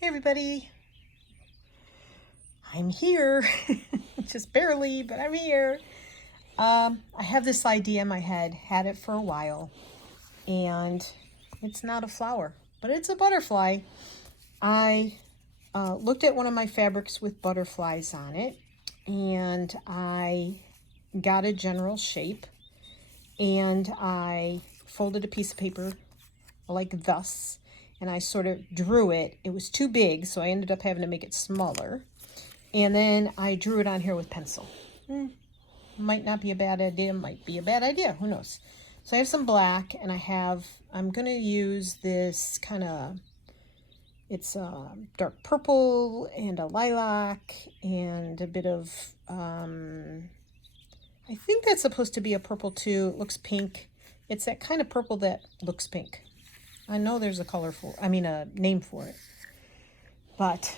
Hey everybody, I'm here. Just barely, but I'm here. I have this idea in my head, had it for a while, and it's not a flower, but it's a butterfly. I looked at one of my fabrics with butterflies on it, and I got a general shape, and I folded a piece of paper like thus, and I sort of drew it. It was too big, so I ended up having to make it smaller. And then I drew it on here with pencil. Might not be a bad idea, might be a bad idea, who knows. So I have some black, and I'm going to use this kind of, it's a dark purple and a lilac and a bit of, I think that's supposed to be a purple too. It looks pink. It's that kind of purple that looks pink. I know there's a name for it, but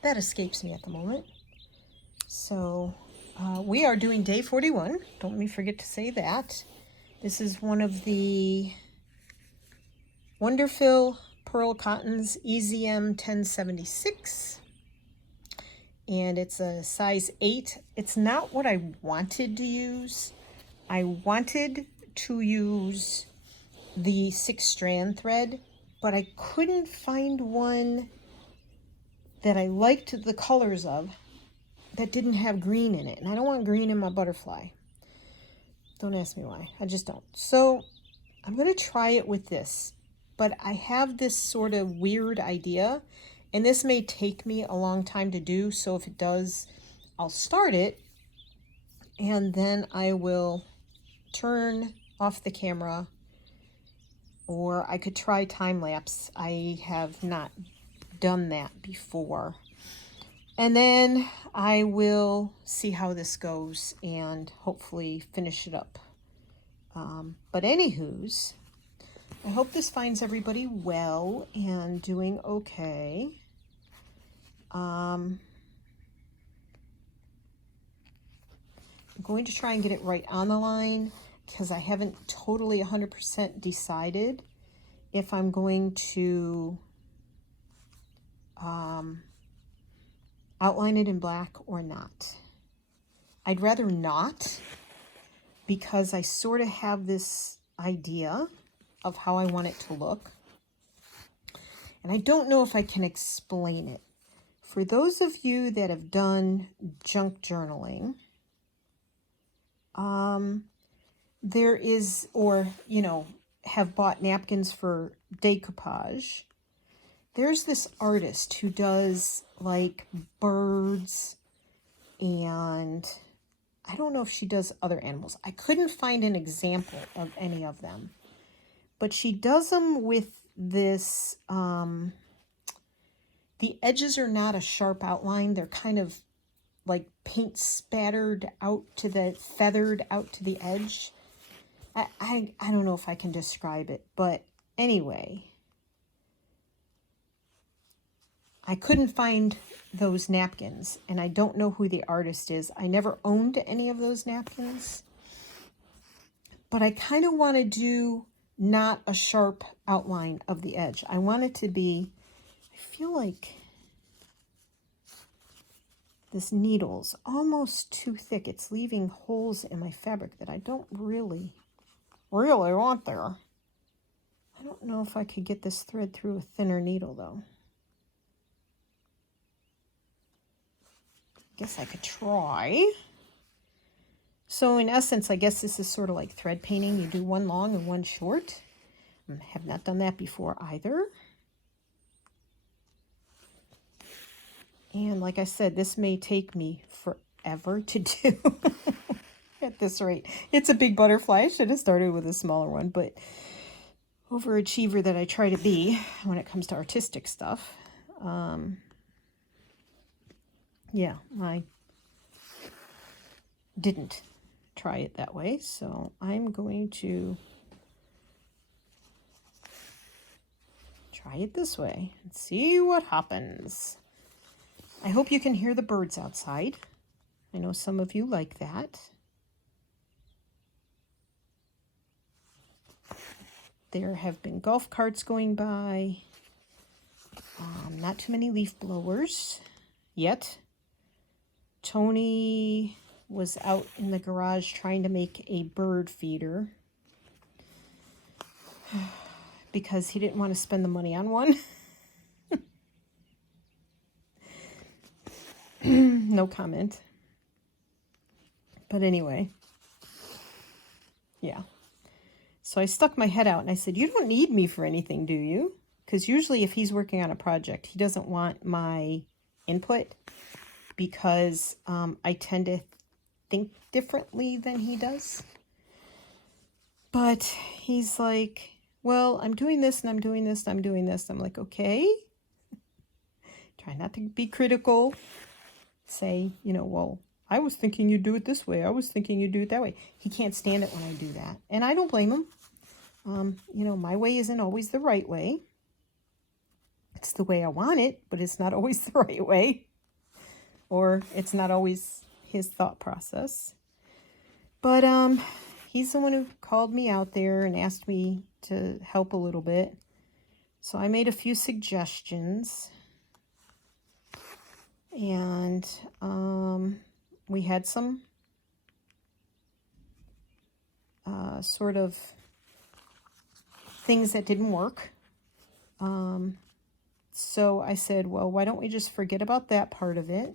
that escapes me at the moment. So we are doing day 41. Don't let me forget to say that. This is one of the Wonderfill Pearl Cottons EZM 1076. And it's a size 8. It's not what I wanted to use. I wanted to use the 6-strand thread, but I couldn't find one that I liked the colors of that didn't have green in it. And I don't want green in my butterfly. Don't ask me why. I just don't. So I'm going to try it with this. But I have this sort of weird idea. And this may take me a long time to do. So if it does, I'll start it. And then I will turn off the camera. Or I could try time lapse. I have not done that before. And then I will see how this goes and hopefully finish it up. But anywho's, I hope this finds everybody well and doing okay. I'm going to try and get it right on the line because I haven't totally 100% decided if I'm going to outline it in black or not. I'd rather not, because I sort of have this idea of how I want it to look. And I don't know if I can explain it. For those of you that have done junk journaling, there is, or, have bought napkins for decoupage, there's this artist who does like birds, and I don't know if she does other animals. I couldn't find an example of any of them. But she does them with this, the edges are not a sharp outline. They're kind of like paint spattered out to the, feathered out to the edge. I don't know if I can describe it, but anyway, I couldn't find those napkins, and I don't know who the artist is. I never owned any of those napkins, but I kind of want to do not a sharp outline of the edge. I want it to be, I feel like this needle's almost too thick. It's leaving holes in my fabric that I don't really want there. I don't know if I could get this thread through a thinner needle though. Guess I could try. So in essence, I guess this is sort of like thread painting. You do one long and one short. I have not done that before either. And like I said, this may take me forever to do at this rate. It's a big butterfly. I should have started with a smaller one, but overachiever that I try to be when it comes to artistic stuff. Yeah, I didn't try it that way, so I'm going to try it this way and see what happens. I hope you can hear the birds outside. I know some of you like that. There have been golf carts going by. Not too many leaf blowers yet. Tony was out in the garage trying to make a bird feeder because he didn't want to spend the money on one. No comment. But anyway, yeah. So I stuck my head out and I said, you don't need me for anything, do you? Because usually if he's working on a project, he doesn't want my input because I tend to think differently than he does. But he's like, well, I'm doing this and I'm doing this and I'm doing this. I'm like, okay. Try not to be critical. Say, you know, well, I was thinking you'd do it this way. I was thinking you'd do it that way. He can't stand it when I do that. And I don't blame him. You know, my way isn't always the right way. It's the way I want it, but it's not always the right way. Or it's not always his thought process. But he's the one who called me out there and asked me to help a little bit. So I made a few suggestions. And we had some sort of things that didn't work. So I said, well, why don't we just forget about that part of it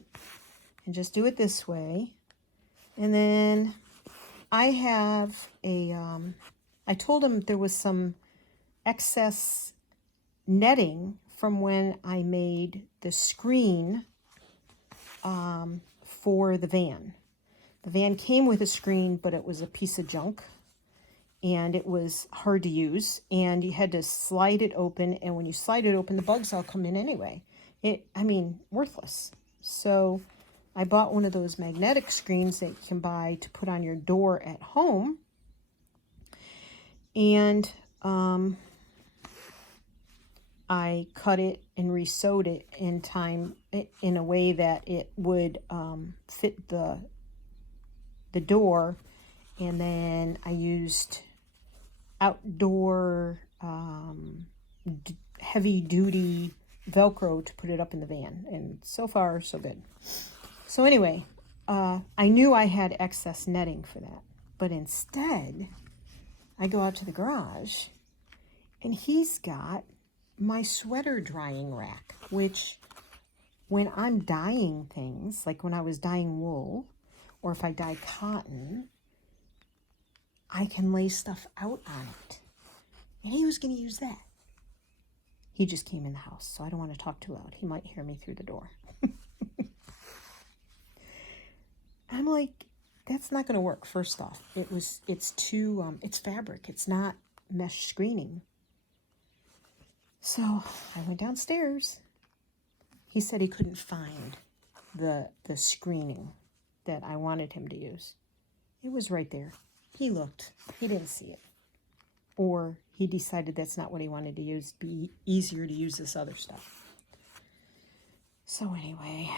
and just do it this way? And then I have I told him there was some excess netting from when I made the screen for the van. The van came with a screen, but it was a piece of junk. And it was hard to use, and you had to slide it open, and when you slide it open, the bugs all come in anyway. Worthless. So I bought one of those magnetic screens that you can buy to put on your door at home, and I cut it and re-sewed it in time in a way that it would fit the door, and then I used outdoor heavy-duty Velcro to put it up in the van, and so far so good. So anyway, I knew I had excess netting for that, but instead I go out to the garage and he's got my sweater drying rack, which when I'm dyeing things, like when I was dyeing wool or if I dye cotton, I can lay stuff out on it. And he was going to use that. He just came in the house, so I don't want to talk too loud. He might hear me through the door. I'm like, that's not going to work, first off. It's fabric. It's not mesh screening. So I went downstairs. He said he couldn't find the screening that I wanted him to use. It was right there. He looked. He didn't see it. Or he decided that's not what he wanted to use. It'd be easier to use this other stuff. So anyway,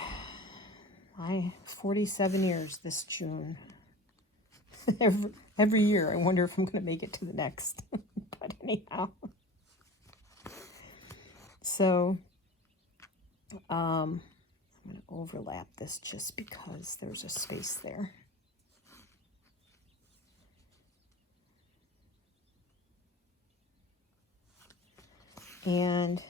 47 years this June. every year I wonder if I'm going to make it to the next. But anyhow. So I'm going to overlap this just because there's a space there. And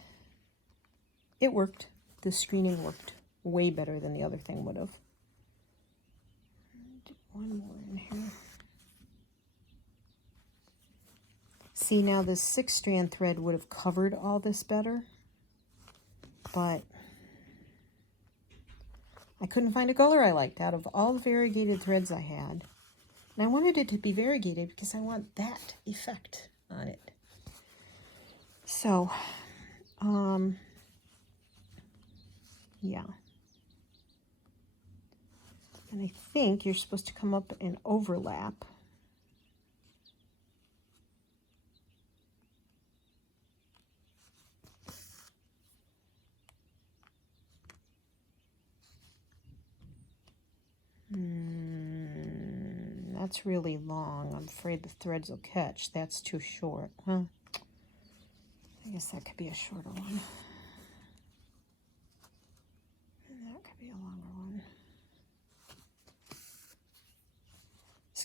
it worked. The screening worked way better than the other thing would have. One more in here. See, now this 6-strand thread would have covered all this better, but I couldn't find a color I liked out of all the variegated threads I had. And I wanted it to be variegated because I want that effect on it. So, yeah. And I think you're supposed to come up and overlap. That's really long. I'm afraid the threads will catch. That's too short, huh? I guess that could be a shorter one.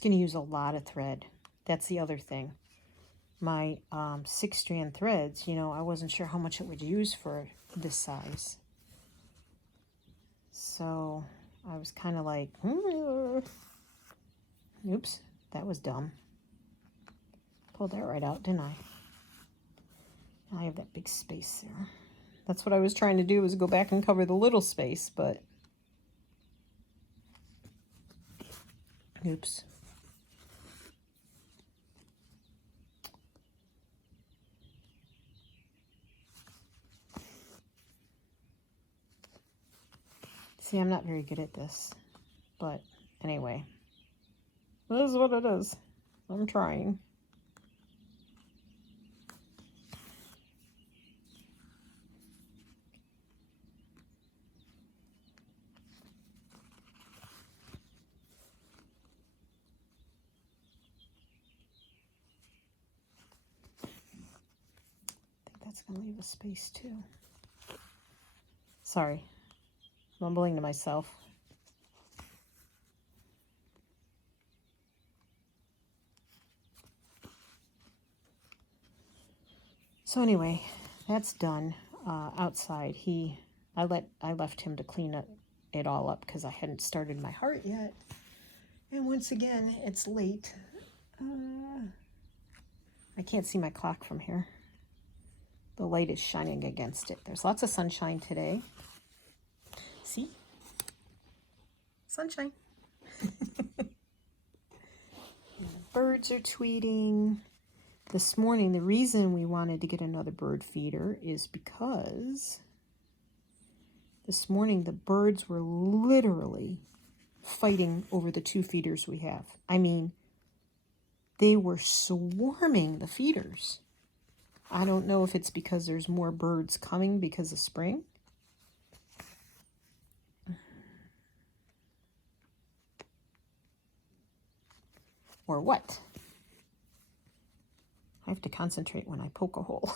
going to use a lot of thread. That's the other thing. My 6-strand threads, you know, I wasn't sure how much it would use for this size. So I was kind of like, oops, that was dumb. Pulled that right out, didn't I? I have that big space there. That's what I was trying to do, was go back and cover the little space, but oops. See, I'm not very good at this, but anyway, this is what it is. I'm trying. That's going to leave a space too. Sorry, mumbling to myself. So anyway, that's done. Outside, I left him to clean it all up because I hadn't started my heart yet. And once again, it's late. I can't see my clock from here. The light is shining against it. There's lots of sunshine today. See? Sunshine. The birds are tweeting. This morning, the reason we wanted to get another bird feeder is because this morning the birds were literally fighting over the 2 feeders we have. I mean, they were swarming the feeders. I don't know if it's because there's more birds coming because of spring. Or what? I have to concentrate when I poke a hole.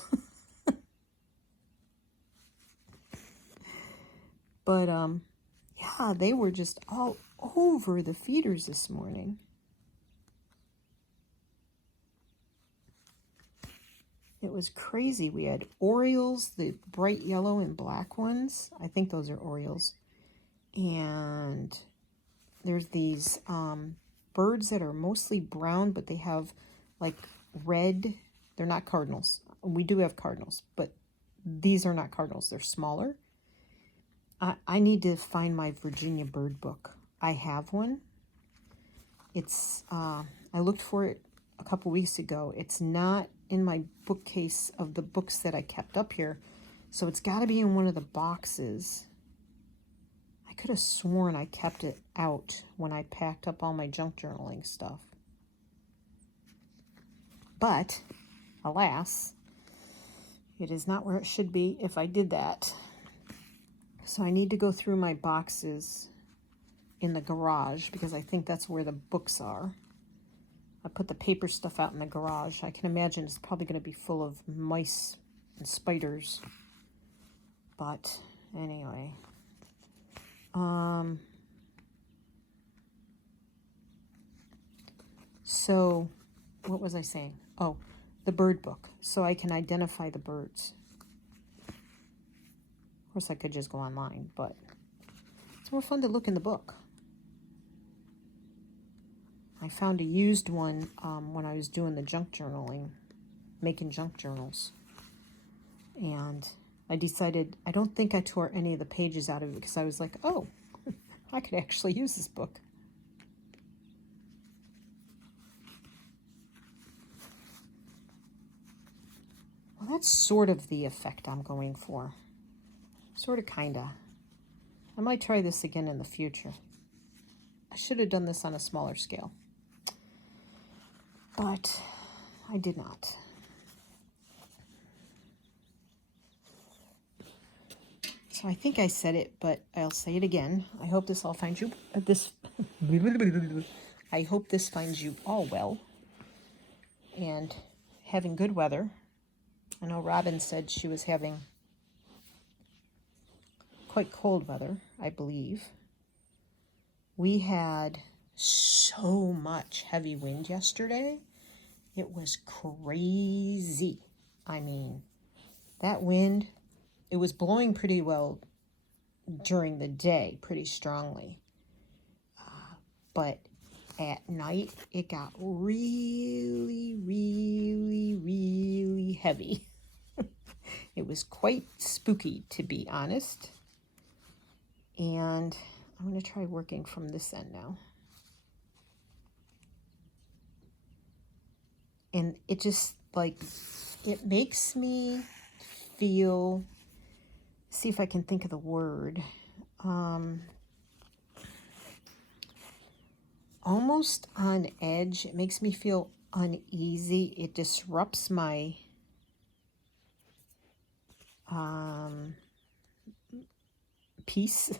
But, yeah, they were just all over the feeders this morning. It was crazy. We had Orioles, the bright yellow and black ones. I think those are Orioles. And there's these birds that are mostly brown, but they have like red. They're not cardinals. We do have cardinals, but these are not cardinals. They're smaller. I need to find my Virginia bird book. I have one. It's I looked for it a couple weeks ago. It's not in my bookcase of the books that I kept up here, so it's got to be in one of the boxes. I could have sworn I kept it out when I packed up all my junk journaling stuff. But, alas, it is not where it should be if I did that. So I need to go through my boxes in the garage because I think that's where the books are. I put the paper stuff out in the garage. I can imagine it's probably going to be full of mice and spiders. But anyway. So what was I saying? Oh, the bird book. So I can identify the birds. Of course, I could just go online, but it's more fun to look in the book. I found a used one when I was doing the junk journaling, making junk journals. And I decided, I don't think I tore any of the pages out of it because I was like, oh, I could actually use this book. Well, that's sort of the effect I'm going for. Sort of, kinda. I might try this again in the future. I should have done this on a smaller scale. But I did not. So I think I said it, but I'll say it again. I hope this all finds you I hope this finds you all well and having good weather. I know Robin said she was having quite cold weather, I believe. We had so so much heavy wind yesterday. It was crazy. I mean, that wind, it was blowing pretty well during the day, pretty strongly. But at night, it got really, really, really heavy. It was quite spooky, to be honest. And I'm going to try working from this end now. And it just, like, it makes me feel, see if I can think of the word, almost on edge. It makes me feel uneasy. It disrupts my peace.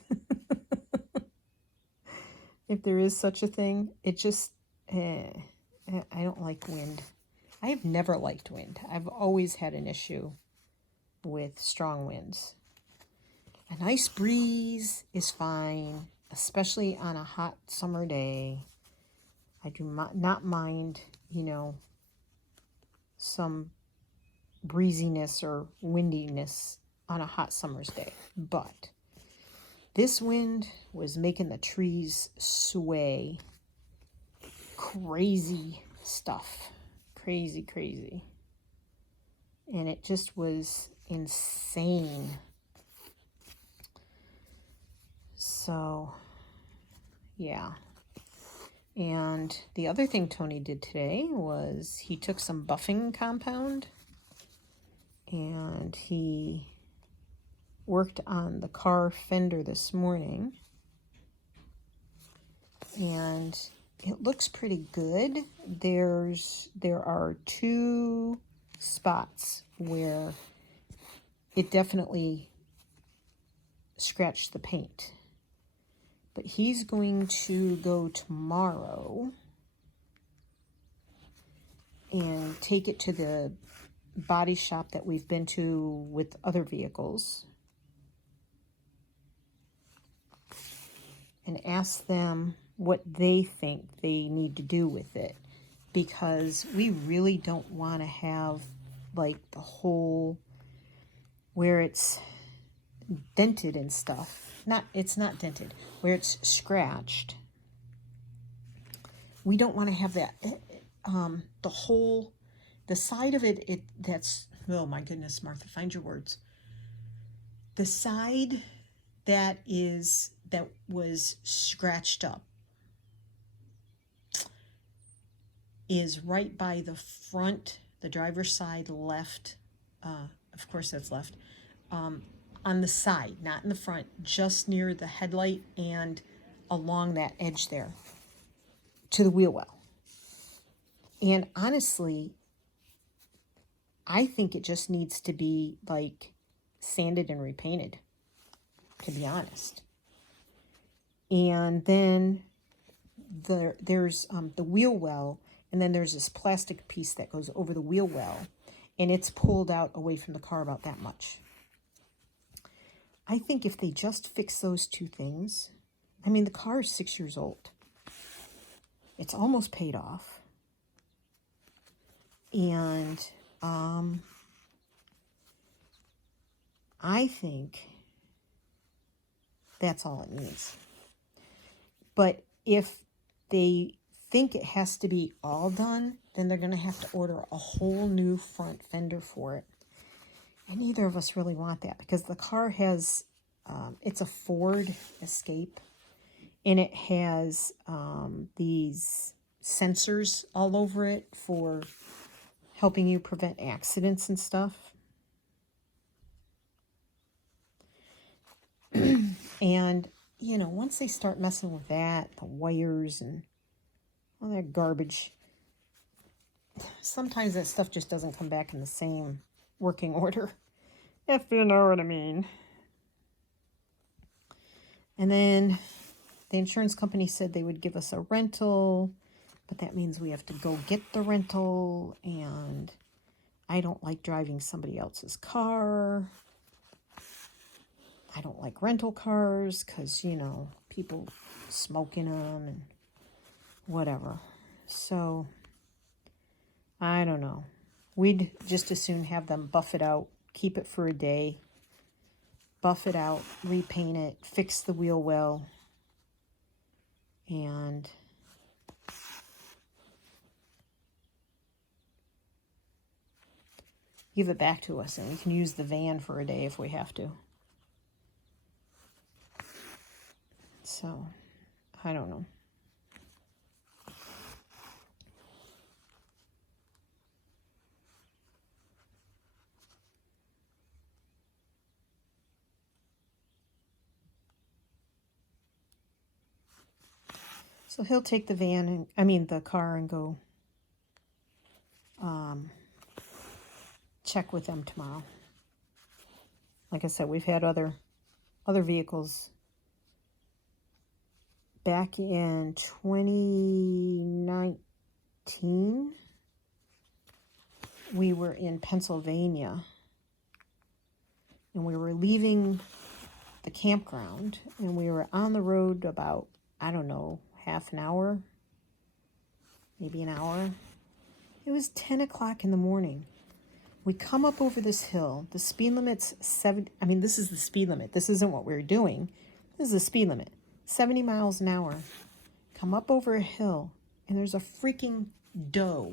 If there is such a thing. It just, I don't like wind. I have never liked wind. I've always had an issue with strong winds. A nice breeze is fine, especially on a hot summer day. I do not mind, some breeziness or windiness on a hot summer's day. But this wind was making the trees sway. Crazy stuff. Crazy, crazy. And it just was insane. So, yeah. And the other thing Tony did today was he took some buffing compound and he worked on the car fender this morning. And it looks pretty good. There are 2 spots where it definitely scratched the paint. But he's going to go tomorrow and take it to the body shop that we've been to with other vehicles and ask them what they think they need to do with it, because we really don't want to have like the whole where it's dented and stuff. It's not dented, where it's scratched. We don't want to have that. The side of it that's, oh my goodness, Martha, find your words. The side that was scratched up is right by the front, the driver's side left. Of course, that's left. On the side, not in the front, just near the headlight and along that edge there to the wheel well. And honestly, I think it just needs to be like sanded and repainted, to be honest. And then there's the wheel well, and then there's this plastic piece that goes over the wheel well, and it's pulled out away from the car about that much. I think if they just fix those 2 things, I mean, the car is 6 years old. It's almost paid off. And I think that's all it needs. But if they think it has to be all done, then they're going to have to order a whole new front fender for it. And neither of us really want that, because the car has, it's a Ford Escape, and it has these sensors all over it for helping you prevent accidents and stuff. And, once they start messing with that, the wires and all that garbage, sometimes that stuff just doesn't come back in the same working order, if you know what I mean. And then the insurance company said they would give us a rental, but that means we have to go get the rental, and I don't like driving somebody else's car. I don't like rental cars because, people smoke in them and whatever. So, I don't know. We'd just as soon have them buff it out, keep it for a day, buff it out, repaint it, fix the wheel well, and give it back to us, and we can use the van for a day if we have to. So, I don't know. So he'll take the van, and the car, and go check with them tomorrow. Like I said, we've had other vehicles. Back in 2019, we were in Pennsylvania, and we were leaving the campground, and we were on the road about, I don't know, half an hour, maybe an hour. It was 10 o'clock in the morning. We come up over this hill. The speed limit's 70. This is the speed limit. This isn't what we're doing. This is the speed limit. 70 miles an hour. Come up over a hill, and there's a freaking doe.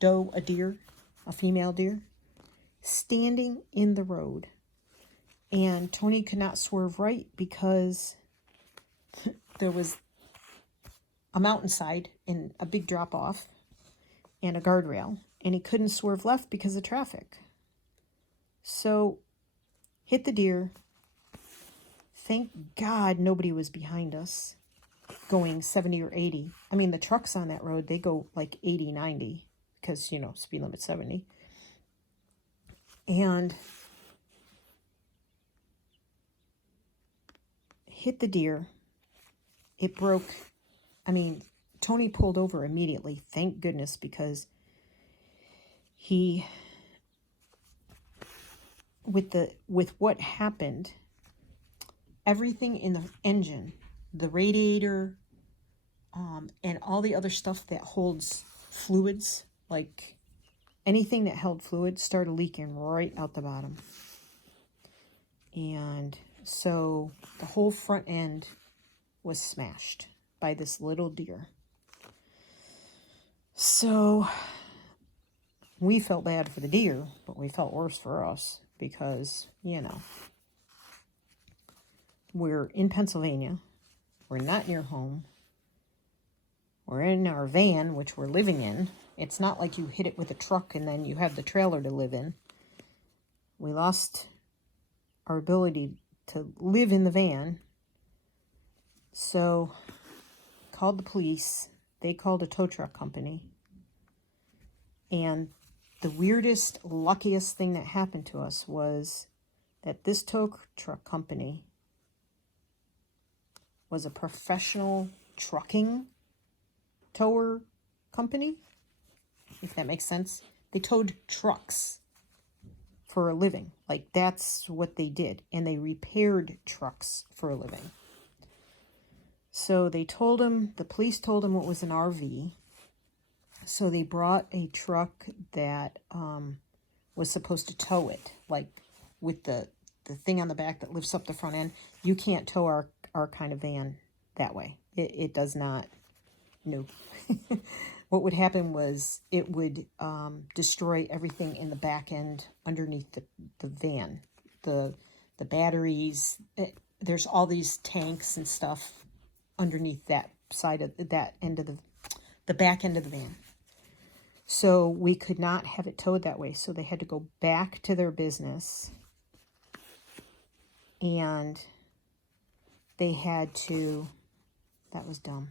Doe, a deer, a female deer, standing in the road. And Tony could not swerve right because there was a mountainside and a big drop off and a guardrail, and he couldn't swerve left because of traffic. So, hit the deer. Thank God nobody was behind us going 70 or 80. The trucks on that road, they go like 80, 90 because, speed limit 70. And hit the deer. It broke. Tony pulled over immediately, thank goodness, because he, with what happened, everything in the engine, the radiator, and all the other stuff that holds fluids, like anything that held fluid, started leaking right out the bottom. And so the whole front end was smashed by this little deer. So we felt bad for the deer, but we felt worse for us because, we're in Pennsylvania. We're not near home. We're in our van, which we're living in. It's not like you hit it with a truck and then you have the trailer to live in. We lost our ability to live in the van. So, called the police. They called a tow truck company. And the weirdest, luckiest thing that happened to us was that this tow truck company was a professional trucking tower company, if that makes sense. They towed trucks for a living. Like, that's what they did. And they repaired trucks for a living. So they told him, the police told him it was an RV. So they brought a truck that was supposed to tow it, like with the thing on the back that lifts up the front end. You can't tow our kind of van that way. It does not. No. What would happen was it would destroy everything in the back end underneath the van. The batteries, there's all these tanks and stuff underneath that side of that end of the back end of the van. So we could not have it towed that way. So they had to go back to their business, and they had to, that was dumb.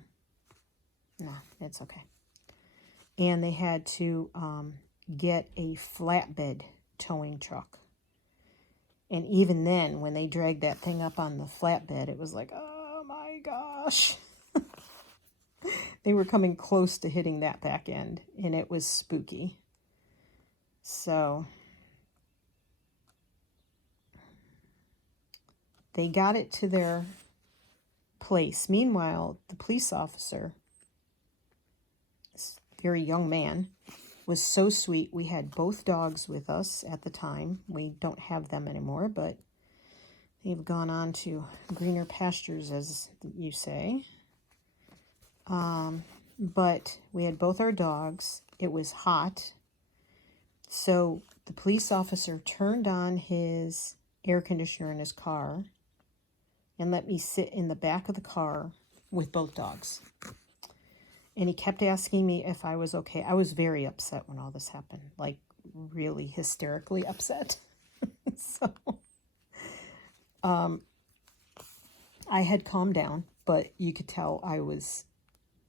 No, it's okay. And they had to get a flatbed towing truck. And even then, when they dragged that thing up on the flatbed, it was like, oh my gosh. They were coming close to hitting that back end, and it was spooky. So they got it to their place. Meanwhile, the police officer very young man, was so sweet. We had both dogs with us at the time. We don't have them anymore, but they've gone on to greener pastures, as you say. But we had both our dogs. It was hot. So the police officer turned on his air conditioner in his car and let me sit in the back of the car with both dogs. And he kept asking me if I was okay. I was very upset when all this happened, like really hysterically upset. So I had calmed down, but you could tell I was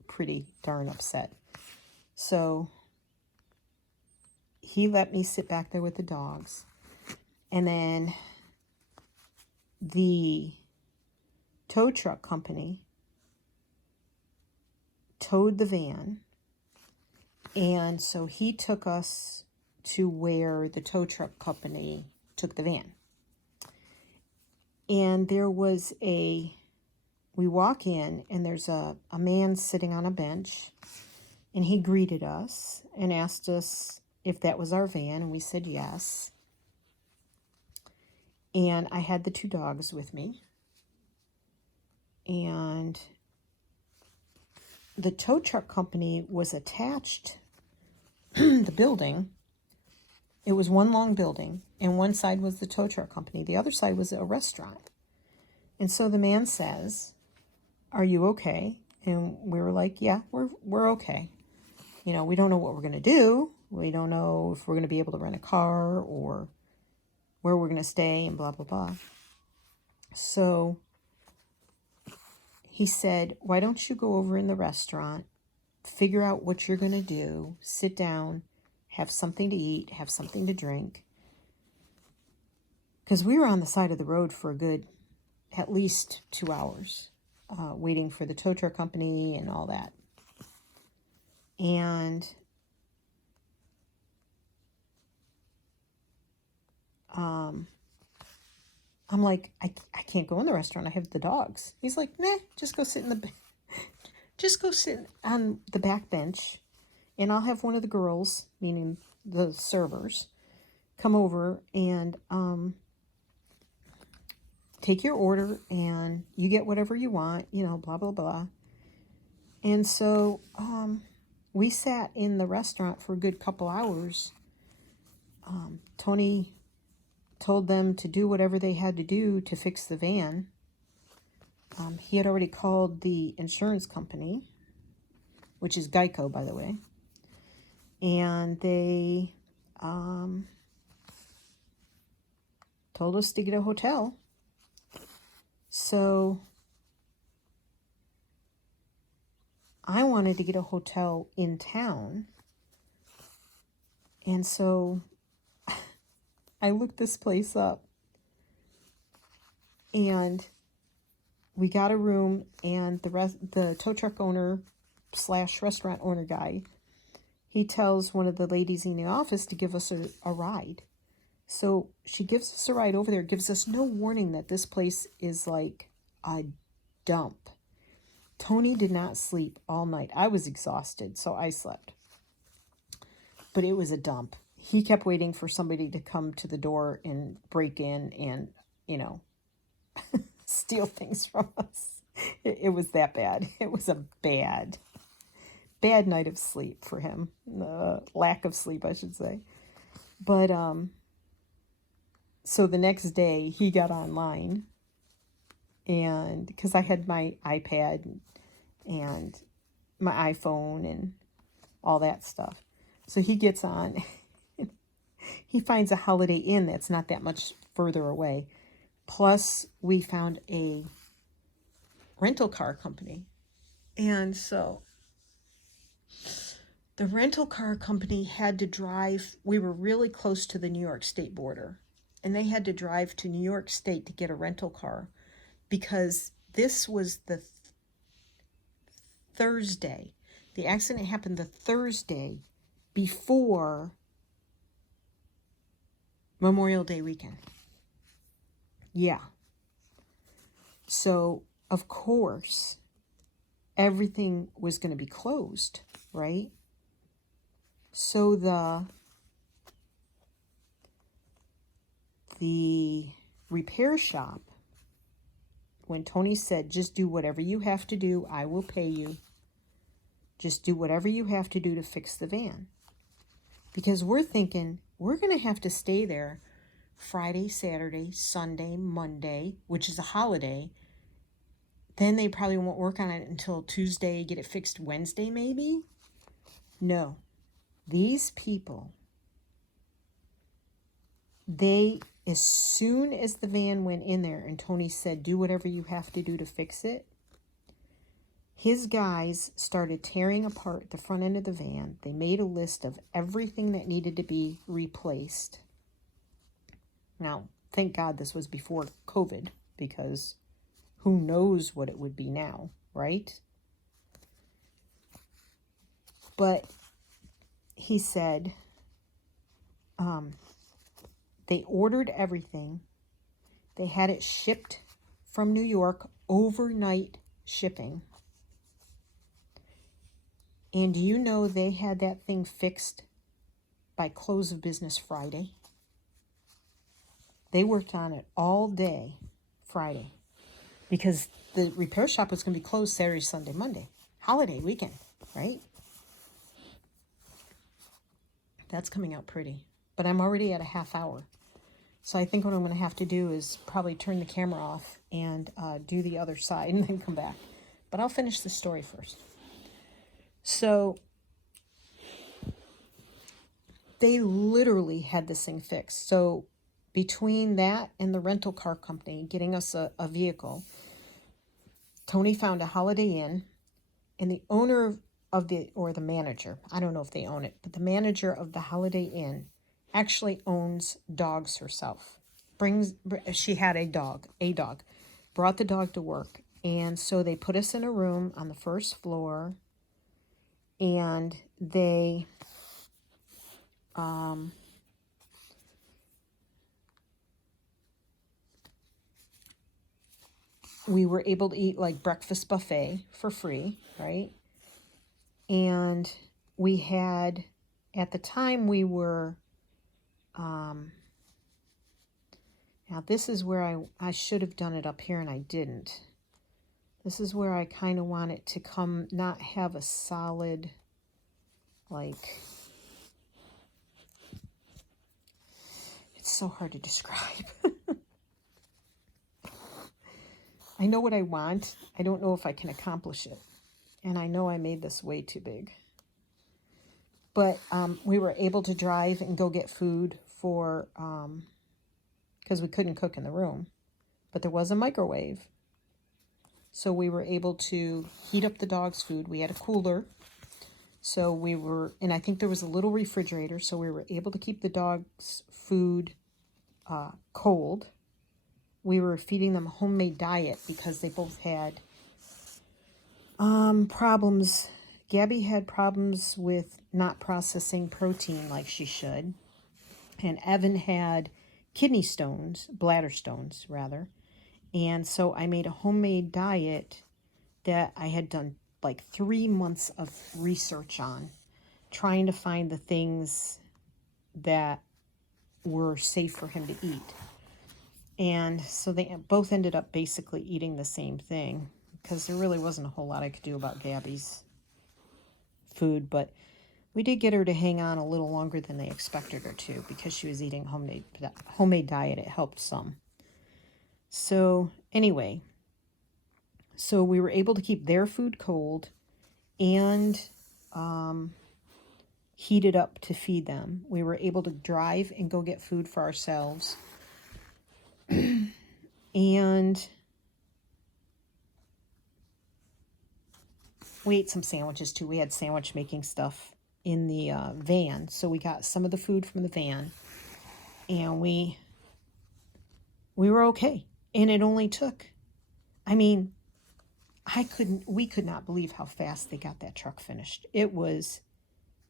pretty darn upset. So he let me sit back there with the dogs. And then the tow truck company towed the van. And so he took us to where the tow truck company took the van. And there was we walk in and there's a man sitting on a bench, and he greeted us and asked us if that was our van, and we said yes. And I had the two dogs with me. And the tow truck company was attached the building. It was one long building, and one side was the tow truck company. The other side was a restaurant. And so the man says, "Are you okay?" And we were like, "Yeah, we're okay. You know, we don't know what we're going to do. We don't know if we're going to be able to rent a car or where we're going to stay and blah, blah, blah." So he said, "Why don't you go over in the restaurant, figure out what you're going to do, sit down, have something to eat, have something to drink." Because we were on the side of the road for a good, at least 2 hours, waiting for the tow truck company and all that. And I'm like, I can't go in the restaurant. I have the dogs. He's like, "Nah, just go sit just go sit on the back bench, and I'll have one of the girls," meaning the servers, "come over and take your order, and you get whatever you want, you know, blah, blah, blah." And so we sat in the restaurant for a good couple hours. Tony told them to do whatever they had to do to fix the van. He had already called the insurance company, which is Geico, by the way. And they told us to get a hotel. So I wanted to get a hotel in town. And so I looked this place up. And we got a room, and the tow truck owner / restaurant owner guy, he tells one of the ladies in the office to give us a ride. So she gives us a ride over there, gives us no warning that this place is like a dump. Tony did not sleep all night. I was exhausted, so I slept. But it was a dump. He kept waiting for somebody to come to the door and break in and, you know, steal things from us. It was that bad. It was a bad night of sleep for him. Lack of sleep, I should say. But so the next day he got online, and because I had my iPad and my iPhone and all that stuff. So he gets on. He finds a Holiday Inn that's not that much further away. Plus, we found a rental car company. And so the rental car company had to drive. We were really close to the New York State border. And they had to drive to New York State to get a rental car, because this was the Thursday. The accident happened the Thursday before Memorial Day weekend. Yeah. So, of course, everything was going to be closed, right? So the repair shop, when Tony said, just do whatever you have to do, I will pay you. Just do whatever you have to do to fix the van. Because we're thinking we're going to have to stay there Friday, Saturday, Sunday, Monday, which is a holiday. Then they probably won't work on it until Tuesday, get it fixed Wednesday maybe. No. These people, as soon as the van went in there and Tony said, do whatever you have to do to fix it, his guys started tearing apart the front end of the van. They made a list of everything that needed to be replaced. Now, thank God this was before COVID, because who knows what it would be now, right? But he said they ordered everything. They had it shipped from New York, overnight shipping. And you know they had that thing fixed by close of business Friday. They worked on it all day Friday because the repair shop was going to be closed Saturday, Sunday, Monday. Holiday weekend, right? That's coming out pretty. But I'm already at a half hour. So I think what I'm going to have to do is probably turn the camera off and do the other side and then come back. But I'll finish the story first. So they literally had this thing fixed. So between that and the rental car company getting us a vehicle, Tony found a Holiday Inn, and the owner of the manager, I don't know if they own it, but the manager of the Holiday Inn actually owns dogs herself. She had a dog, brought the dog to work. And so they put us in a room on the first floor, and they we were able to eat like breakfast buffet for free, right? And we had, at the time we were, now this is where I should have done it up here and I didn't. This is where I kind of want it to come, not have a solid, like, it's so hard to describe. I know what I want. I don't know if I can accomplish it. And I know I made this way too big. But we were able to drive and go get food for, because we couldn't cook in the room. But there was a microwave. So we were able to heat up the dog's food. We had a cooler. So we were, and I think there was a little refrigerator. So we were able to keep the dog's food cold. We were feeding them a homemade diet because they both had problems. Gabby had problems with not processing protein like she should. And Evan had kidney stones, bladder stones rather. And so I made a homemade diet that I had done like 3 months of research on, trying to find the things that were safe for him to eat. And so they both ended up basically eating the same thing, because there really wasn't a whole lot I could do about Gabby's food. But we did get her to hang on a little longer than they expected her to, because she was eating homemade diet. It helped some. So anyway, so we were able to keep their food cold and heat it up to feed them. We were able to drive and go get food for ourselves. And we ate some sandwiches too. We had sandwich making stuff in the van. So we got some of the food from the van, and we were okay. And it only took, I mean, we could not believe how fast they got that truck finished. It was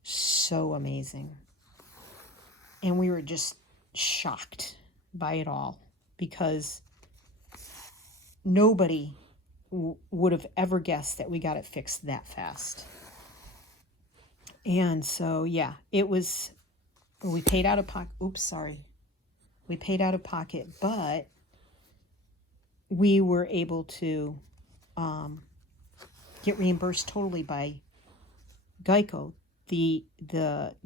so amazing. And we were just shocked by it all, because nobody would have ever guessed that we got it fixed that fast. And so, yeah, it was, we paid out of pocket. Oops, sorry. We paid out of pocket, but we were able to get reimbursed totally by Geico. The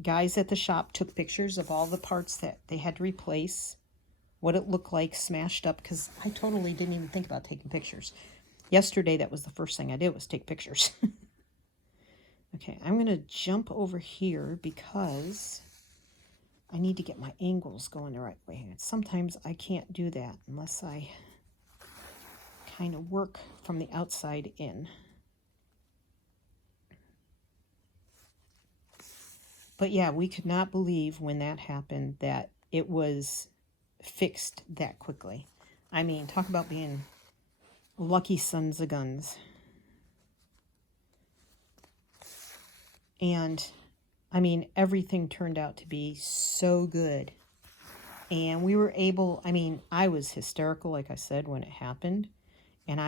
guys at the shop took pictures of all the parts that they had to replace, what it looked like smashed up, because I totally didn't even think about taking pictures. Yesterday, that was the first thing I did, was take pictures. Okay, I'm going to jump over here because I need to get my angles going the right way. And sometimes I can't do that unless I kind of work from the outside in. But yeah, we could not believe when that happened that it was fixed that quickly. I mean, talk about being lucky sons of guns. And I mean, everything turned out to be so good. And we were able, I mean, I was hysterical, like I said, when it happened. And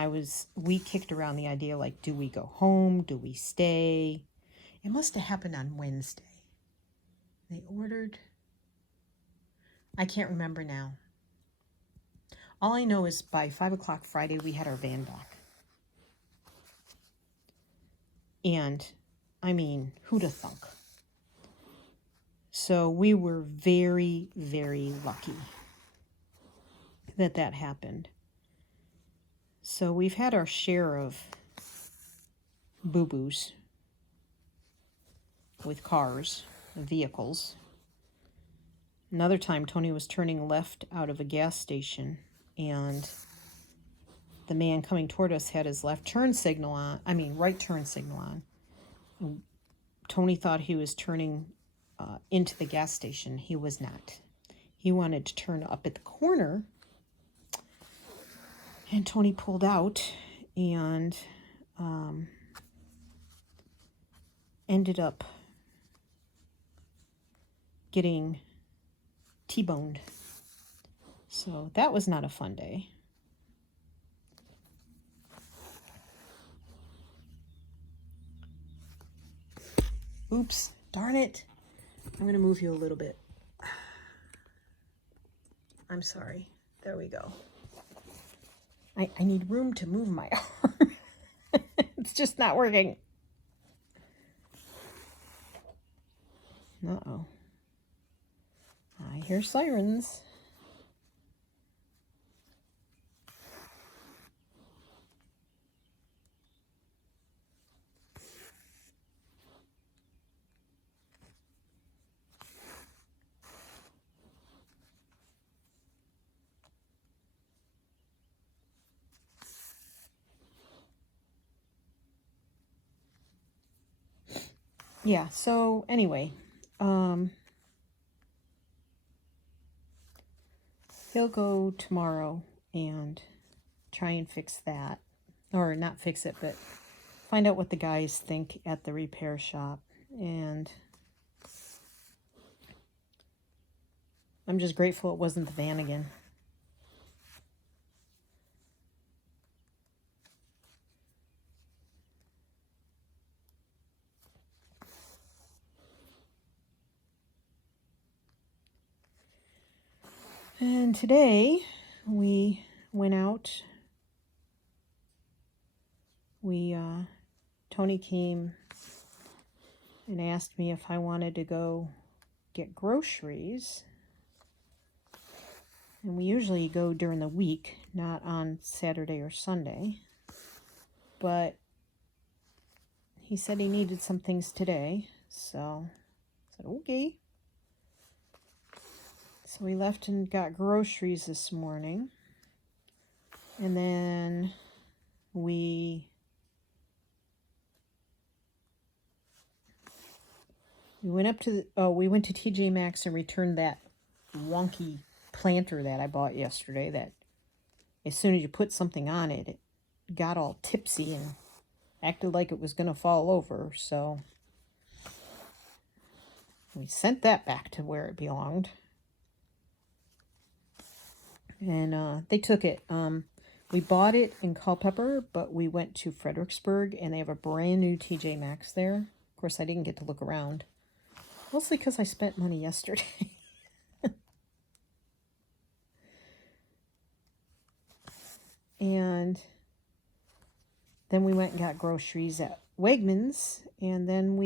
we kicked around the idea, like, do we go home? Do we stay? It must have happened on Wednesday. They ordered, I can't remember now. All I know is by 5 o'clock Friday, we had our van back. And, I mean, who'd have thunk? So we were very, very lucky that that happened. So we've had our share of boo-boos with cars, vehicles. Another time, Tony was turning left out of a gas station, and the man coming toward us had his left turn signal on, right turn signal on. And Tony thought he was turning into the gas station. He was not. He wanted to turn up at the corner, and Tony pulled out and ended up getting T-boned. So that was not a fun day. Oops, darn it. I'm going to move you a little bit. I'm sorry. There we go. I need room to move my arm. It's just not working. Uh-oh. I hear sirens. Yeah, so anyway, he'll go tomorrow and try and fix that. Or not fix it, but find out what the guys think at the repair shop. And I'm just grateful it wasn't the van again. And today we went out. Tony came and asked me if I wanted to go get groceries. And we usually go during the week, not on Saturday or Sunday. But he said he needed some things today, so I said, okay. So we left and got groceries this morning. And then we went up to we went to TJ Maxx and returned that wonky planter that I bought yesterday, that as soon as you put something on it, it got all tipsy and acted like it was going to fall over. So we sent that back to where it belonged. And they took it. We bought it in Culpeper, but we went to Fredericksburg, and they have a brand new TJ Maxx there. course, I didn't get to look around. Mostly because I spent money yesterday. And then we went and got groceries at Wegmans. And then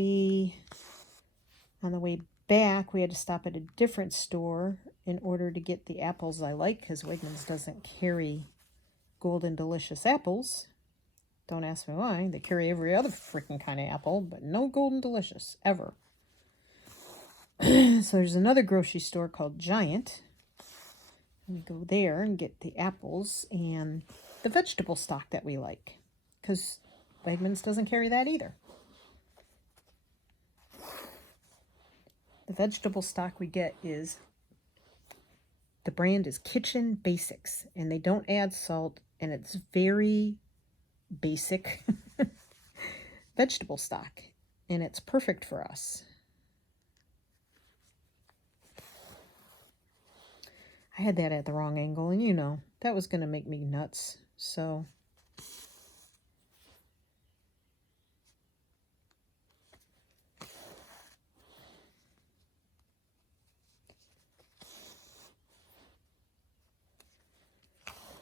on the way back, we had to stop at a different store in order to get the apples I like, because Wegmans doesn't carry Golden Delicious apples. Don't ask me why. They carry every other freaking kind of apple, but no Golden Delicious, ever. So there's another grocery store called Giant. We go there and get the apples and the vegetable stock that we like, because Wegmans doesn't carry that either. The vegetable stock we get is, the brand is Kitchen Basics, and they don't add salt, and it's very basic vegetable stock, and it's perfect for us. I had that at the wrong angle, and you know, that was going to make me nuts, so...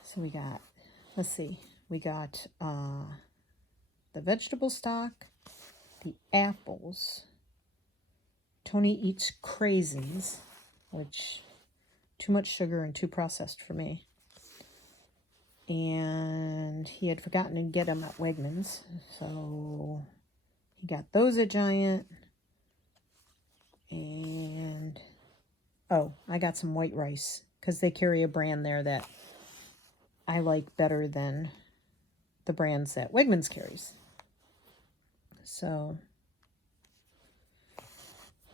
So we got, let's see, we got the vegetable stock, the apples. Tony eats craisins, which too much sugar and too processed for me. And he had forgotten to get them at Wegmans, so he got those at Giant. And, oh, I got some white rice, because they carry a brand there that I like better than the brands that Wegmans carries. So,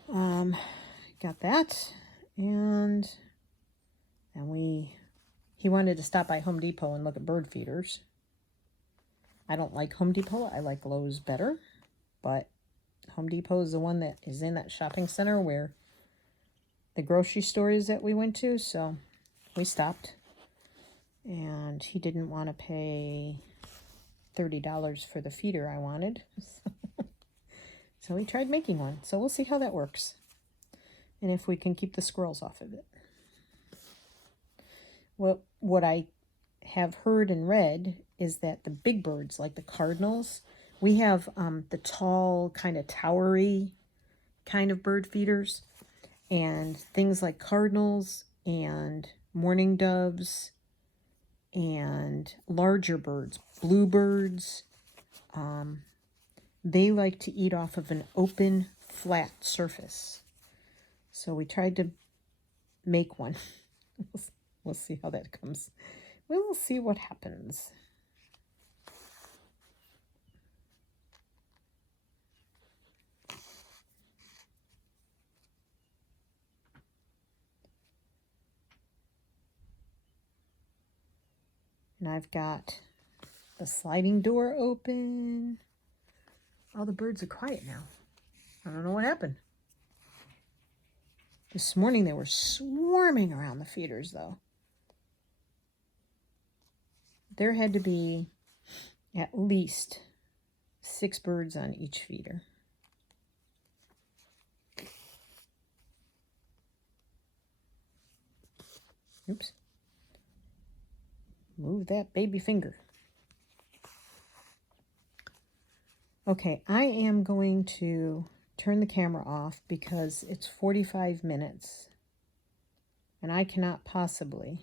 got that, and then he wanted to stop by Home Depot and look at bird feeders. I don't like Home Depot. I like Lowe's better, but Home Depot is the one that is in that shopping center where the grocery store is that we went to, so we stopped. And he didn't want to pay $30 for the feeder I wanted. So we tried making one. So we'll see how that works. And if we can keep the squirrels off of it. What I have heard and read is that the big birds, like the cardinals, we have the tall, kind of towery kind of bird feeders. And things like cardinals and mourning doves and larger birds, bluebirds, they like to eat off of an open, flat surface. So we tried to make one. We'll see how that comes. We'll see what happens. And I've got the sliding door open. All the birds are quiet now. I don't know what happened. This morning they were swarming around the feeders, though. There had to be at least 6 birds on each feeder. Oops. Move that baby finger. Okay, I am going to turn the camera off because it's 45 minutes and I cannot possibly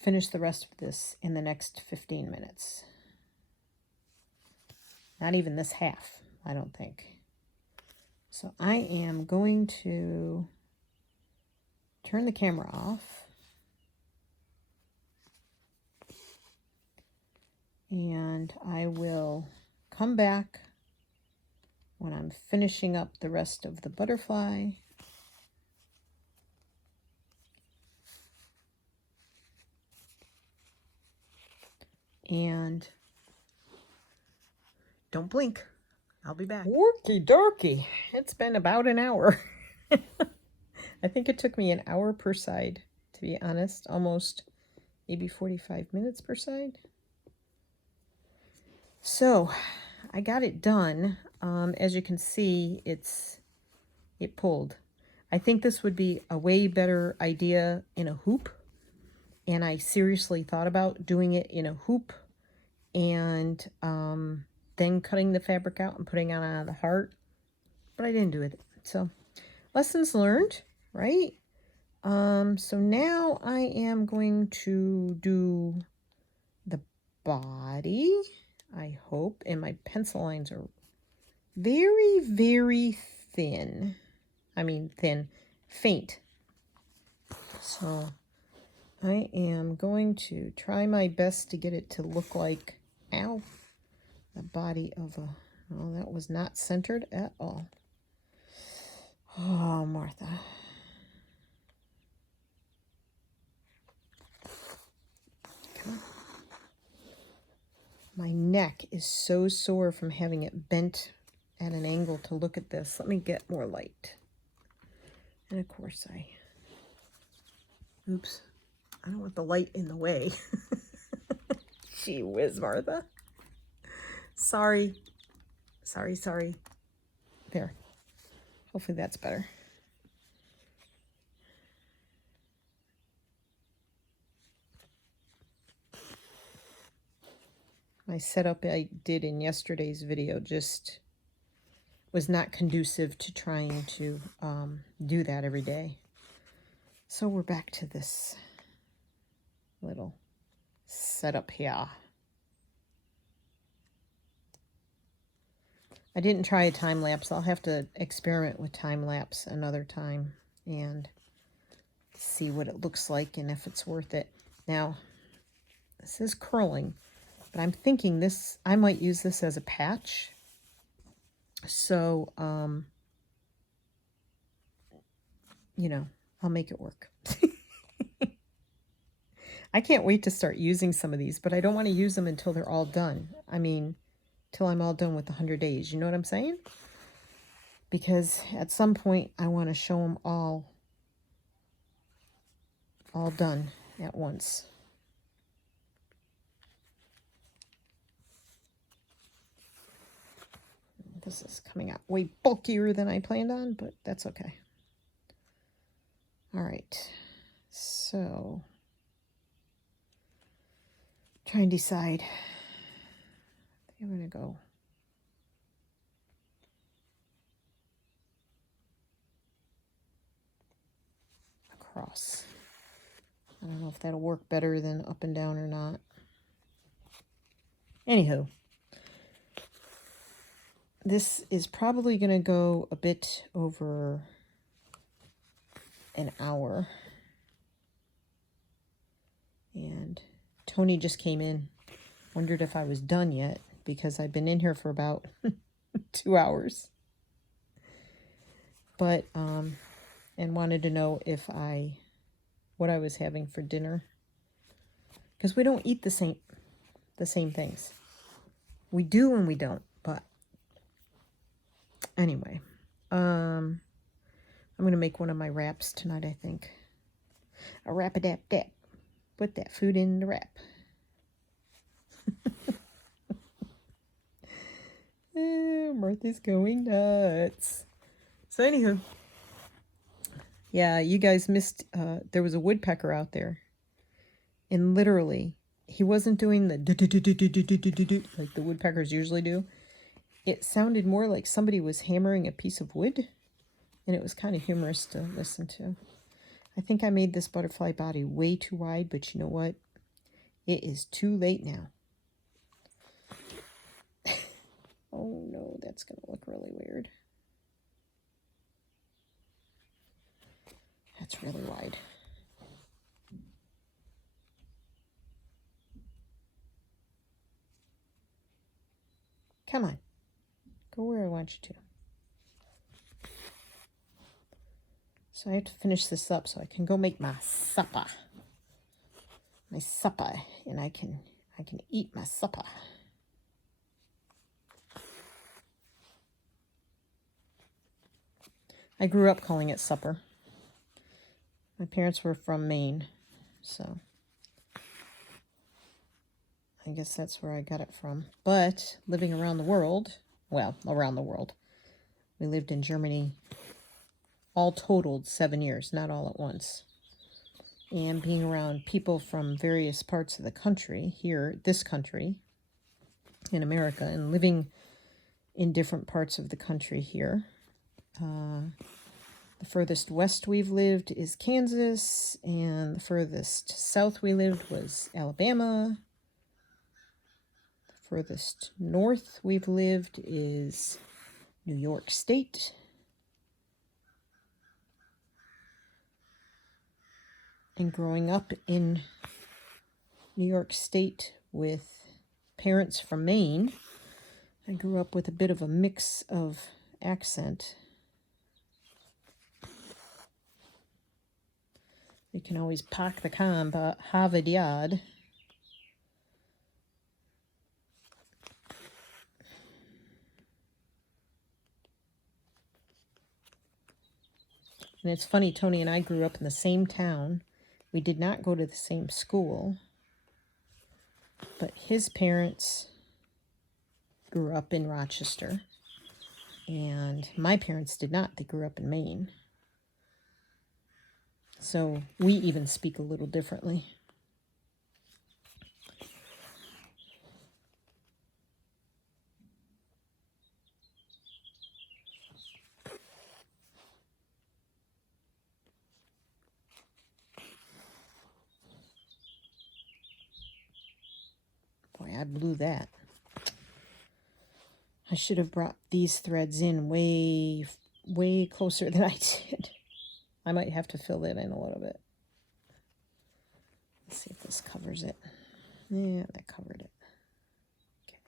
finish the rest of this in the next 15 minutes. Not even this half, I don't think. So I am going to turn the camera off. And I will come back when I'm finishing up the rest of the butterfly. And don't blink. I'll be back. Worky dorky. It's been about an hour. I think it took me an hour per side, to be honest. Almost maybe 45 minutes per side. So I got it done. As you can see, it pulled. I think this would be a way better idea in a hoop. And I seriously thought about doing it in a hoop and then cutting the fabric out and putting on the heart. But I didn't do it. So lessons learned, right? So now I am going to do the body, I hope. And my pencil lines are very, very thin. I mean thin, faint. So I am going to try my best to get it to look like, ow, the body of a, oh, that was not centered at all. Oh, Martha. Come on. My neck is so sore from having it bent at an angle to look at this. Let me get more light. And of course oops, I don't want the light in the way. Gee whiz, Martha. Sorry. Sorry. There. Hopefully that's better. My setup I did in yesterday's video just was not conducive to trying to do that every day. So we're back to this little setup here. I didn't try a time lapse. I'll have to experiment with time lapse another time and see what it looks like and if it's worth it. Now, this is curling, but I'm thinking this, I might use this as a patch. So, you know, I'll make it work. I can't wait to start using some of these, but I don't want to use them until they're all done. I mean, till I'm all done with the 100 days. You know what I'm saying? Because at some point I want to show them all done at once. This is coming out way bulkier than I planned on, but that's okay. All right, so try and decide. I think I'm gonna go across. I don't know if that'll work better than up and down or not. Anywho, this is probably going to go a bit over an hour. And Tony just came in, wondered if I was done yet, because I've been in here for about 2 hours. But, and wanted to know if what I was having for dinner. Because we don't eat the same things. We do and we don't, but anyway. I'm going to make one of my wraps tonight, I think. A wrap-a-dap-dap. Put that food in the wrap. Martha's going nuts. So anywho, yeah, you guys missed, there was a woodpecker out there. And literally, he wasn't doing the like the woodpeckers usually do. It sounded more like somebody was hammering a piece of wood. And it was kind of humorous to listen to. I think I made this butterfly body way too wide, but you know what? It is too late now. Oh no, that's going to look really weird. That's really wide. Come on. Go where I want you to. So I have to finish this up so I can go make my supper. And I can eat my supper. I grew up calling it supper. My parents were from Maine, so I guess that's where I got it from. But living around the world, well, around the world, we lived in Germany all totaled 7 years, not all at once. And being around people from various parts of the country, here, this country, in America, and living in different parts of the country here. The furthest west we've lived is Kansas, and the furthest south we lived was Alabama. The furthest north we've lived is New York State. And growing up in New York State with parents from Maine, I grew up with a bit of a mix of accent. You can always park the car by Harvard Yard. And it's funny, Tony and I grew up in the same town. We did not go to the same school. But his parents grew up in Rochester. And my parents did not. They grew up in Maine. So we even speak a little differently. Boy, I blew that. I should have brought these threads in way closer than I did. I might have to fill that in a little bit. Let's see if this covers it. Yeah, that covered it. Okay.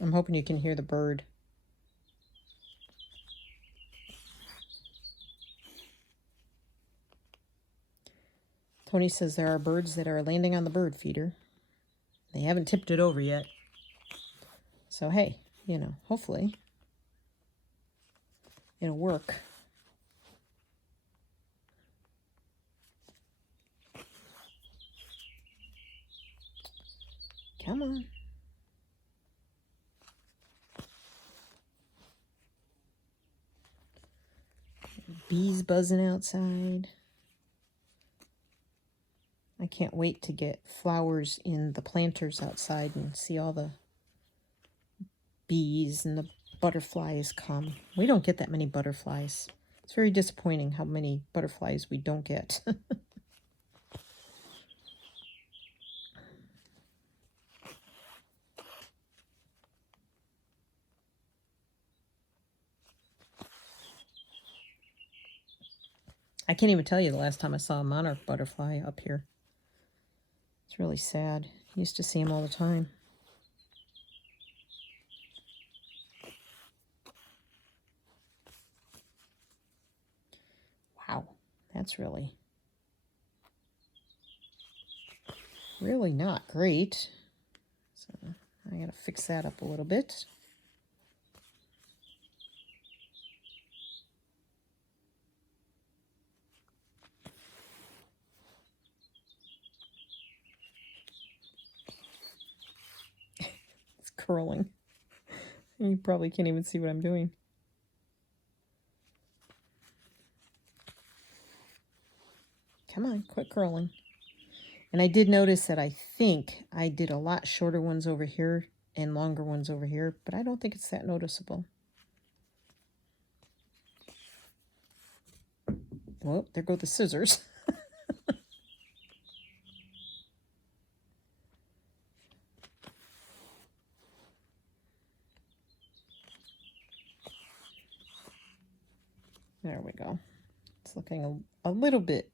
I'm hoping you can hear the bird. Tony says there are birds that are landing on the bird feeder. They haven't tipped it over yet. So, hey, you know, hopefully it'll work. Come on. Bees buzzing outside. I can't wait to get flowers in the planters outside and see all the bees and the butterflies come. We don't get that many butterflies. It's very disappointing how many butterflies we don't get. I can't even tell you the last time I saw a monarch butterfly up here. It's really sad. I used to see them all the time. Wow, that's really not great. So I gotta fix that up a little bit. It's curling. You probably can't even see what I'm doing. Come on, quit curling. And I did notice that I think I did a lot shorter ones over here and longer ones over here, but I don't think it's that noticeable. Well, there go the scissors. There we go. It's looking a little bit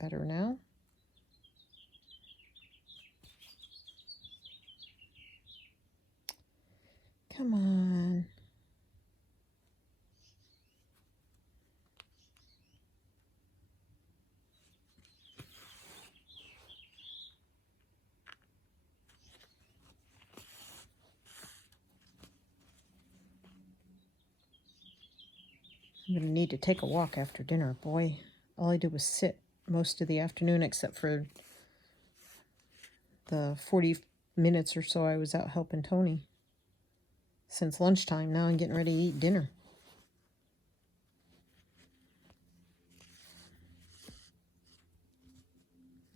better now. Come on. I'm going to need to take a walk after dinner. Boy, all I did was sit most of the afternoon except for the 40 minutes or so I was out helping Tony. Since lunchtime, now I'm getting ready to eat dinner.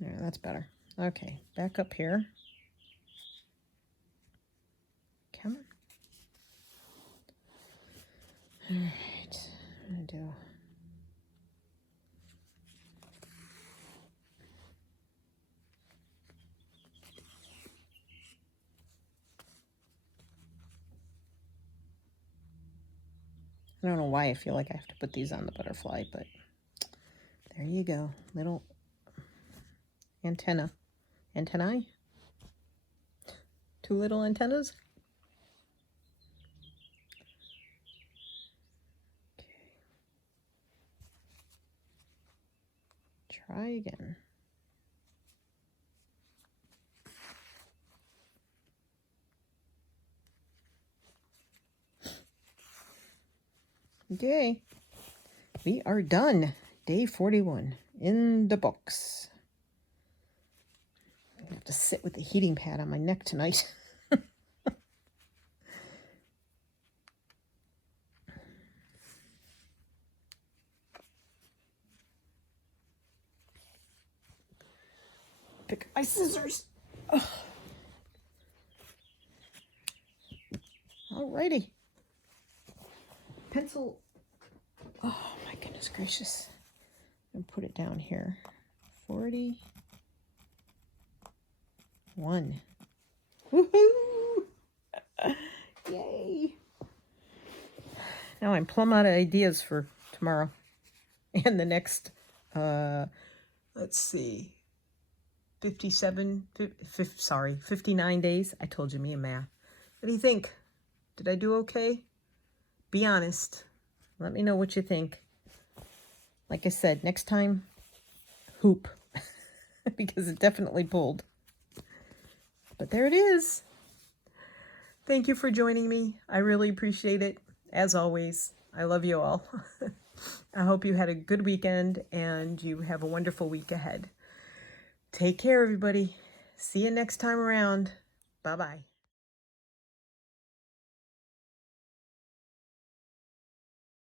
Yeah, that's better. Okay, back up here. Come on. All right, I'm going to do... I don't know why I feel like I have to put these on the butterfly, but there you go. Little antennae. 2 little antennas. Okay. Try again. Okay, we are done. Day 41 in the books. I'm gonna have to sit with the heating pad on my neck tonight. Pick up my scissors. Oh. Alrighty. Pencil. Oh my goodness gracious. I'm gonna put it down here. 41. Woohoo! Yay! Now I'm plumb out of ideas for tomorrow and the next, let's see, 59 days. I told you, me and math. What do you think? Did I do okay? Be honest. Let me know what you think. Like I said, next time, hoop. Because it definitely pulled. But there it is. Thank you for joining me. I really appreciate it. As always, I love you all. I hope you had a good weekend and you have a wonderful week ahead. Take care, everybody. See you next time around. Bye-bye.